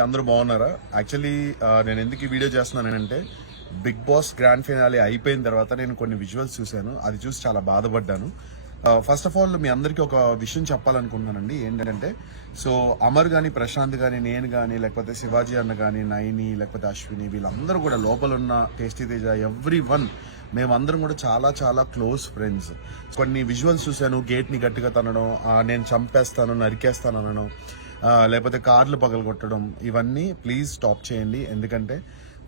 అందరూ బాగున్నారా? యాక్చువల్లీ నేను ఎందుకు ఈ వీడియో చేస్తున్నానంటే బిగ్ బాస్ గ్రాండ్ ఫినాలే అయిపోయిన తర్వాత నేను కొన్ని విజువల్స్ చూశాను. అది చూసి చాలా బాధపడ్డాను. ఫస్ట్ ఆఫ్ ఆల్ మీ అందరికీ ఒక విషయం చెప్పాలనుకుంటున్నానండి. ఏంటంటే సో అమర్ కానీ, ప్రశాంత్ కానీ, నేను కానీ, లేకపోతే శివాజీ అన్న కానీ, నైని, లేకపోతే అశ్విని, వీళ్ళందరూ కూడా లోపల ఉన్న టేస్టీ తేజ, ఎవ్రీవన్ మేమందరం కూడా చాలా చాలా క్లోజ్ ఫ్రెండ్స్. కొన్ని విజువల్స్ చూశాను. గేట్ని గట్టిగా తనడం, నేను చంపేస్తాను, నరికేస్తాను అనడం, లేకపోతే కార్లు పగలగొట్టడం, ఇవన్నీ ప్లీజ్ స్టాప్ చేయండి. ఎందుకంటే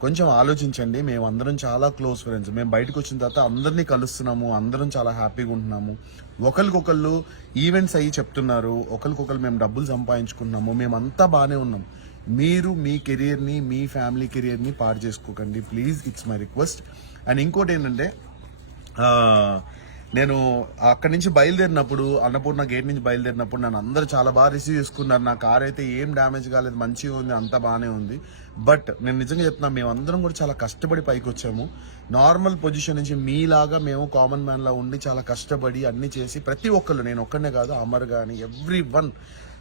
కొంచెం ఆలోచించండి. మేమందరం చాలా క్లోజ్ ఫ్రెండ్స్. మేము బయటకు వచ్చిన తర్వాత అందరినీ కలుస్తున్నాము, అందరం చాలా హ్యాపీగా ఉంటున్నాము. ఒకరికొకళ్ళు ఈవెంట్స్ అయ్యి చెప్తున్నారు, ఒకరికొకరు మేము డబ్బులు సంపాదించుకుంటున్నాము, మేమంతా బాగానే ఉన్నాం. మీరు మీ కెరియర్ని, మీ ఫ్యామిలీ కెరియర్ని పాడు చేసుకోకండి please, it's my request. And ఇంకోటి ఏంటంటే నేను అక్కడి నుంచి బయలుదేరినప్పుడు, అన్నపూర్ణ గేట్ నుంచి బయలుదేరినప్పుడు నన్ను అందరూ చాలా బాగా రిసీవ్ చేసుకున్నారు. నా కార్ అయితే ఏం డ్యామేజ్ కాలేదు, మంచిగా ఉంది, అంతా బాగానే ఉంది. బట్ నేను నిజంగా చెప్తున్నా, మేమందరం కూడా చాలా కష్టపడి పైకి వచ్చాము. నార్మల్ పొజిషన్ నుంచి మీలాగా మేము కామన్ మ్యాన్ లా ఉండి చాలా కష్టపడి అన్ని చేసి, ప్రతి ఒక్కళ్ళు, నేను ఒక్కనే కాదు, అమర్ కానీ ఎవ్రీవన్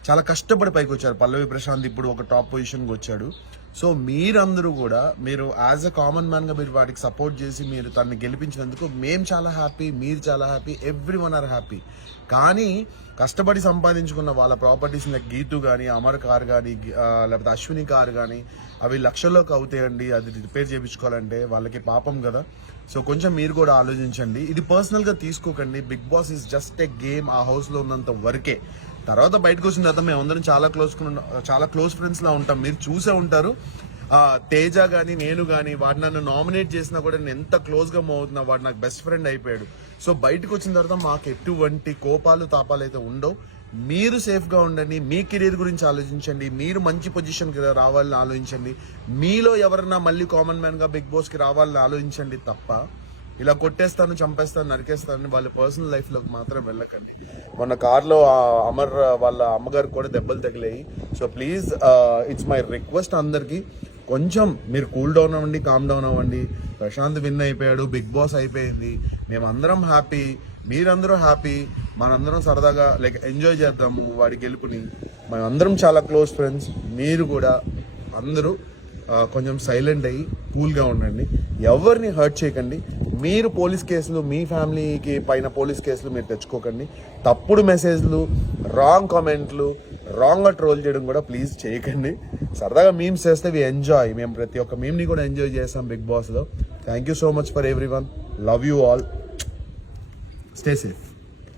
చాలా కష్టపడి పైకి వచ్చారు. పల్లవి ప్రశాంత్ ఇప్పుడు ఒక టాప్ పొజిషన్కి వచ్చాడు. సో మీరందరూ కూడా మీరు యాజ్ అ కామన్ మ్యాన్ గా మీరు వాటికి సపోర్ట్ చేసి మీరు తనని గెలిపించినందుకు మేము చాలా హ్యాపీ, మీరు చాలా హ్యాపీ, ఎవ్రీవన్ ఆర్ హ్యాపీ. కానీ కష్టపడి సంపాదించుకున్న వాళ్ళ ప్రాపర్టీస్ లైక్ గీతు కానీ, అమర్ కార్ కానీ, లేకపోతే అశ్విని కార్ కానీ, అవి లక్షల్లోకి అవుతాయండి. అది రిపేర్ చేయించుకోవాలంటే వాళ్ళకి పాపం కదా. సో కొంచెం మీరు కూడా ఆలోచించండి. ఇది పర్సనల్ గా తీసుకోకండి. Bigg Boss is just a game. ఆ హౌస్ లో ఉన్నంత వరకే. తర్వాత బయటకు వచ్చిన తర్వాత మేమందరం చాలా క్లోజ్ ఫ్రెండ్స్ లా ఉంటాం. మీరు చూసే ఉంటారు. తేజ కానీ, నేను కానీ, వాడు నన్ను నామినేట్ చేసినా కూడా నేను ఎంత క్లోజ్ గా మూవ్ అవుతున్నా, వాడు నాకు బెస్ట్ ఫ్రెండ్ అయిపోయాడు. సో బయటకు వచ్చిన తర్వాత మాకు ఎటువంటి కోపాలు తాపాలు అయితే ఉండవు. మీరు సేఫ్ గా ఉండండి, మీ కెరీర్ గురించి ఆలోచించండి, మీరు మంచి పొజిషన్ కి రావాలని ఆలోచించండి, మీలో ఎవరన్నా మళ్ళీ కామన్ మ్యాన్ గా బిగ్ బాస్ కి రావాలని ఆలోచించండి తప్ప ఇలా కొట్టేస్తాను, చంపేస్తాను, నరికేస్తాను వాళ్ళ పర్సనల్ లైఫ్ లోకి మాత్రం వెళ్ళకండి. మొన్న కార్లో అమర్ వాళ్ళ అమ్మగారు కూడా దెబ్బలు తగిలాయి. So please it's my request అందరికి, కొంచెం మీరు కూల్ డౌన్ అవ్వండి, కామ్ డౌన్ అవ్వండి. ప్రశాంత్ విన్ అయిపోయాడు, బిగ్ బాస్ అయిపోయింది, మేమందరం హ్యాపీ, మీరందరూ హ్యాపీ, మనందరం సరదాగా లైక్ ఎంజాయ్ చేద్దాము వాడి గెలుపుని. మేమందరం చాలా క్లోజ్ ఫ్రెండ్స్. మీరు కూడా అందరూ కొంచెం సైలెంట్ అయ్యి కూల్గా ఉండండి, ఎవరిని హర్ట్ చేయకండి. మీరు పోలీస్ కేసులు, మీ ఫ్యామిలీకి పైన పోలీస్ కేసులు మీరు తెచ్చుకోకండి. తప్పుడు మెసేజ్లు, రాంగ్ కామెంట్లు, రాంగ్గా ట్రోల్ చేయడం కూడా ప్లీజ్ చేయకండి. సరదాగా మీమ్స్ చేస్తే వి ఎంజాయ్. మేము ప్రతి ఒక్క మీమ్ని కూడా ఎంజాయ్ చేస్తాం బిగ్ బాస్లో. Thank you so much for everyone. Love you all. Stay safe.